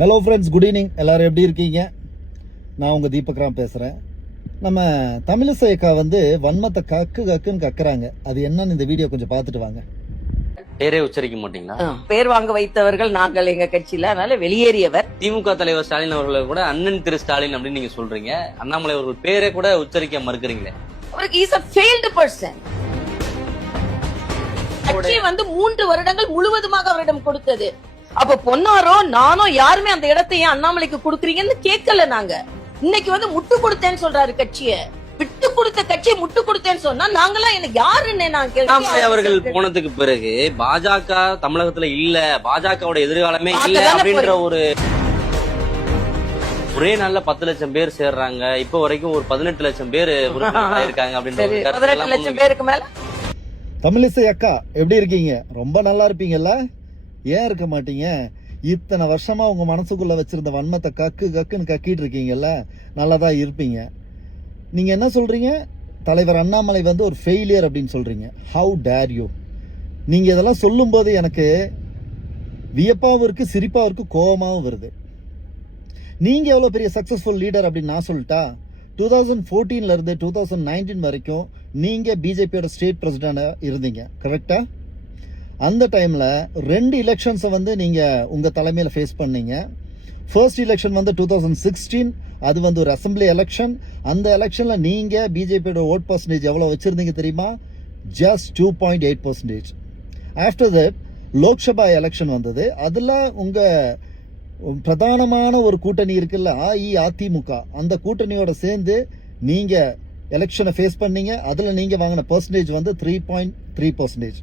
Hello friends, good evening. எல்லாரும் எப்படி இருக்கீங்க? நான் உங்கள் தீபக் ராம் பேசுகிறேன். நம்ம தமிழிசை அக்கா வந்து வன்மத்தை கக்குன்னு கக்குறாங்க. அது என்னன்னு இந்த வீடியோ கொஞ்சம் பார்த்துட்டு வாங்க. பேரே உச்சரிக்க மாட்டீங்களா? பேர் வாங்க வைத்தவர்கள் நாங்கள் எங்க கட்சியில, அதனால வெளியேறியவர். திமுக தலைவர் ஸ்டாலின் அவர்களை கூட அண்ணன் திரு ஸ்டாலின் அப்படின்னு நீங்க சொல்றீங்க. அண்ணாமலை அவர்கள் பேரை கூட உச்சரிக்க மறுக்கிறீங்களே. அவருக்கு இஸ் a failed person. கட்சி வந்து 3 வருடங்கள் முழுவதுமாக அவரிடம் கொடுத்தது. அப்ப பொன்னாரோ நானோ யாருமே அந்த இடத்தை ஏன் அண்ணாமலைக்கு கொடுக்குறீங்கன்னு கேட்கல. நாங்க இன்னைக்கு வந்து முட்டு கொடுத்தேன்னு சொல்றாரு. கட்சியை விட்டு கொடுத்த கட்சியை முட்டு கொடுத்தேன்னு சொன்னா நாங்களாம் எனக்கு யாருன்னு நான் அண்ணாமலை அவர்கள் போனதுக்கு பிறகு பாஜக தமிழகத்துல இல்ல, பாஜகவோட எதிர்காலமே இல்ல அப்படின்ற ஒரே நாள்ல 10 லட்சம் பேர் சேர்றாங்க. இப்ப வரைக்கும் ஒரு 18 லட்சம் பேர் இருக்காங்க அப்படின்ற 18 லட்சம் பேருக்கு மேல. தமிழிசை அக்கா எப்படி இருக்கீங்க? ரொம்ப நல்லா இருப்பீங்கல்ல? ஏன் இருக்க மாட்டீங்க? இத்தனை வருஷமா உங்க மனசுக்குள்ள வச்சிருந்த வன்மத்தை கக்குன்னு கக்கிட்டு இருக்கீங்கல்ல, நல்லாதான் இருப்பீங்க. நீங்க என்ன சொல்றீங்க? தலைவர் அண்ணாமலை வந்து ஒரு ஃபெயிலியர் அப்படின்னு சொல்றீங்க. How dare you? நீங்க இதெல்லாம் சொல்லும் போது எனக்கு வியப்பாவும் இருக்கு, சிரிப்பாவும் இருக்கு, கோபமாவும் வருது. நீங்க எவ்வளவு பெரிய சக்சஸ்ஃபுல் லீடர் அப்படின்னு நான் சொல்லிட்டா? 2014 இருந்து 2019 வரைக்கும் நீங்க பிஜேபியோட ஸ்டேட் பிரசிடண்டா இருந்தீங்க, கரெக்டா? அந்த டைம்ல 2 எலெக்ஷன்ஸை வந்து நீங்க உங்க தலைமையில ஃபேஸ் பண்ணீங்க. ஃபர்ஸ்ட் எலெக்ஷன் வந்து 2016, அது வந்து ஒரு அசம்பிளி எலெக்ஷன். அந்த எலெக்ஷன்ல நீங்க பிஜேபியோட ஓட் பர்சன்டேஜ் எவ்வளவு வச்சிருந்தீங்க தெரியுமா? Just 2.8%. After that Lok Sabha election வந்தது. அதுல உங்க பிரதானமான ஒரு கூட்டணி இருக்குல்ல, அஇஅதிமுக, அந்த கூட்டணியோட சேர்ந்து நீங்க எலெக்ஷனை ஃபேஸ் பண்ணீங்க. அதுல நீங்க வாங்கின பர்சன்டேஜ் வந்து 3.3%.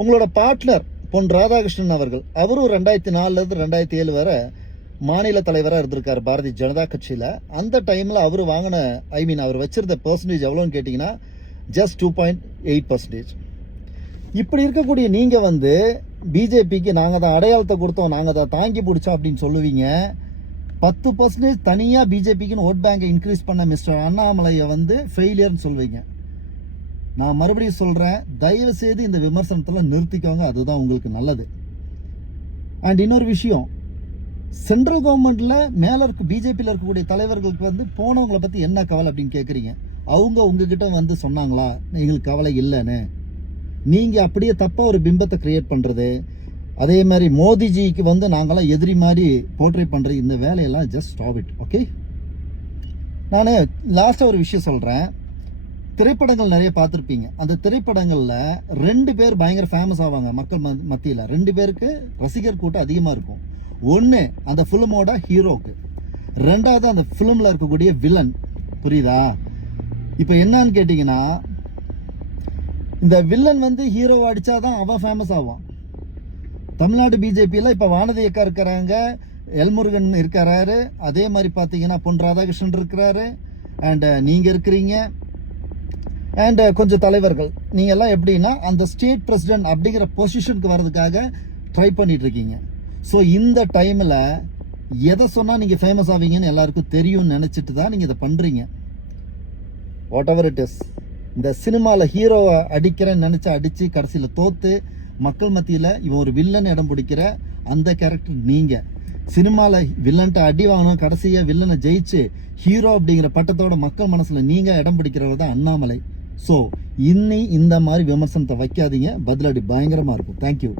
உங்களோட பார்ட்னர் பொன் ராதாகிருஷ்ணன் அவர்கள், அவரும் 2004 இருந்து 2007 வரை மாநில தலைவராக இருந்திருக்காரு பாரதிய ஜனதா கட்சியில. அந்த டைம்ல அவர் வாங்கின அவர் வச்சிருந்த பர்சன்டேஜ் எவ்வளோன்னு கேட்டீங்கன்னா ஜஸ்ட் 2.8%. இப்படி இருக்கக்கூடிய நீங்க வந்து பிஜேபிக்கு நாங்க தான் அடையாளத்தை கொடுத்தோம், நாங்க தான் தாங்கி பிடிச்சோம் அப்படின்னு சொல்லுவீங்க. 10% தனியா பிஜேபிக்குன்னு ஓட் பேங்கை இன்க்ரீஸ் பண்ண மிஸ்டர் அண்ணாமலையை வந்து ஃபெயிலியர்னு சொல்வீங்க. நான் மறுபடியும் சொல்றேன், தயவு செய்து இந்த விமர்சனத்தில் நிறுத்திக்கோங்க, அதுதான் உங்களுக்கு நல்லது. அண்ட் இன்னொரு விஷயம், சென்ட்ரல் கவர்மெண்ட்ல மேல இருக்க பிஜேபியில் இருக்கக்கூடிய தலைவர்களுக்கு வந்து போனவங்களை பத்தி என்ன கவலை அப்படின்னு கேட்குறீங்க. அவங்க உங்ககிட்ட வந்து சொன்னாங்களா எங்களுக்கு கவலை இல்லைன்னு? நீங்க அப்படியே தப்பா ஒரு பிம்பத்தை கிரியேட் பண்றது, அதே மாதிரி மோடிஜிக்கு வந்து நாங்களாம் எதிரி மாதிரி போர்ட்ரே பண்ற இந்த வேலையெல்லாம் ஜஸ்ட் ஸ்டாப் இட், ஓகே? நான் லாஸ்டா ஒரு விஷயம் சொல்றேன். திரைப்படங்கள் நிறைய பார்த்துருப்பீங்க. அந்த திரைப்படங்கள்ல 2 பேர் பயங்கர ஃபேமஸ் ஆவாங்க மக்கள் மத்தியில். 2 பேருக்கு ரசிகர் கூட்டம் அதிகமா இருக்கும். ஒன்று அந்த ஃபிலிமோட ஹீரோக்கு, 2வது அந்த ஃபிலிம்ல இருக்கக்கூடிய வில்லன். புரியுதா? இப்போ என்னன்னு கேட்டீங்கன்னா, இந்த வில்லன் வந்து ஹீரோவை அடிச்சாதான் அவன் ஃபேமஸ் ஆவான். தமிழ்நாடு பிஜேபியில் இப்போ வானதி அக்கா இருக்கிறாங்க, எல்முருகன் இருக்கிறாரு, அதே மாதிரி பார்த்தீங்கன்னா பொன் ராதாகிருஷ்ணன் இருக்கிறாரு, அண்ட் நீங்க இருக்கிறீங்க, அண்ட் கொஞ்சம் தலைவர்கள். நீங்க எல்லாம் எப்படின்னா அந்த ஸ்டேட் பிரசிடென்ட் அப்படிங்கிற பொசிஷனுக்கு வர்றதுக்காக ட்ரை பண்ணிட்டு இருக்கீங்க. ஸோ இந்த டைம்ல எதை சொன்னா நீங்க ஃபேமஸ் ஆவீங்கன்னு எல்லாருக்கும் தெரியும்னு நினைச்சிட்டு தான் நீங்க இதை பண்றீங்க. வாட் எவர் இட் இஸ், இந்த சினிமாவில் ஹீரோவை அடிக்கிறேன்னு நினைச்சு அடிச்சு கடைசியில் தோத்து மக்கள் மத்தியில் இவன் ஒரு வில்லன் இடம் பிடிக்கிற அந்த கேரக்டர் நீங்க. சினிமாவில் வில்லன்ட்ட அடி வாங்கணும், கடைசியாக வில்லனை ஜெயிச்சு ஹீரோ அப்படிங்கிற பட்டத்தோட மக்கள் மனசுல நீங்க இடம் பிடிக்கிறவர் தான் அண்ணாமலை. ஸோ இந்த மாதிரி விமர்சனத்தை வைக்காதீங்க, பதிலடி பயங்கரமா இருக்கும். தேங்க்யூ.